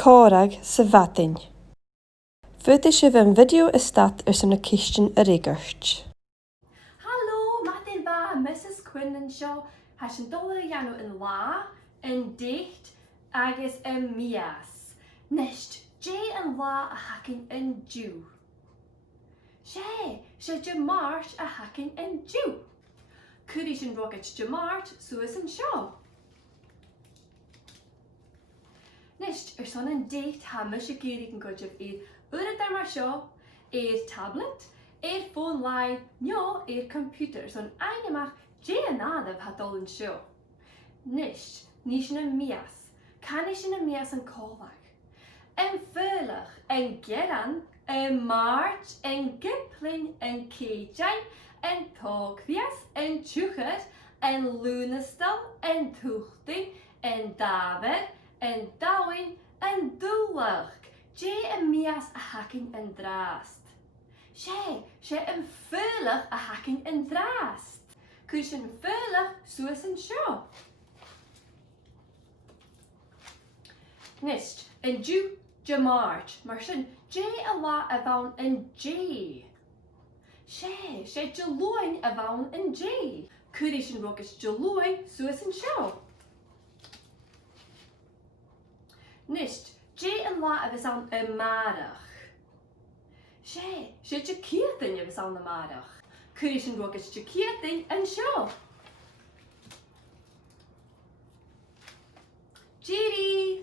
córag sa bhatainn. Fuaite sibh an video istat san na cistinn a réigirt. Hallo, matin ba Mrs. Quinn and seo has an dólar ianú in lá, in dèit, agus in mìos. Nist, J an lá a hacin in Jew. Sé Mart a hacin in Jew. Cúdi sin rogat Mart suas an seo. Nist, son an dèit ha mis a gúrig an gudjab iad ura dar mar seo, iad tablet, iad phone line, no iad computer, son einamach J an adab ha dul an seo. Nist, ní sin an mìos, can sin an mìos an cólag. En veilig, en geran, en maart, en giplin, en keetjain, en togvias, en tjuchet, en lunestal, en tuchting, en david, en dawin, en doelig. J en mìos a hacking en draast. Sé en veilig a hacking en draast. Kus een veilig soos een seo. Nist, en Jew, Mart, maar sin J a lá a bhain in J. Sé Jaloin a bhain in J. Cúdi sin rogus Jaloin soos an seo. Nist, J an lá a bheits an marach. Sé Jakeatin a bheits an na marach. Cúdi sin rogus Jakeatin an seo. Jerry!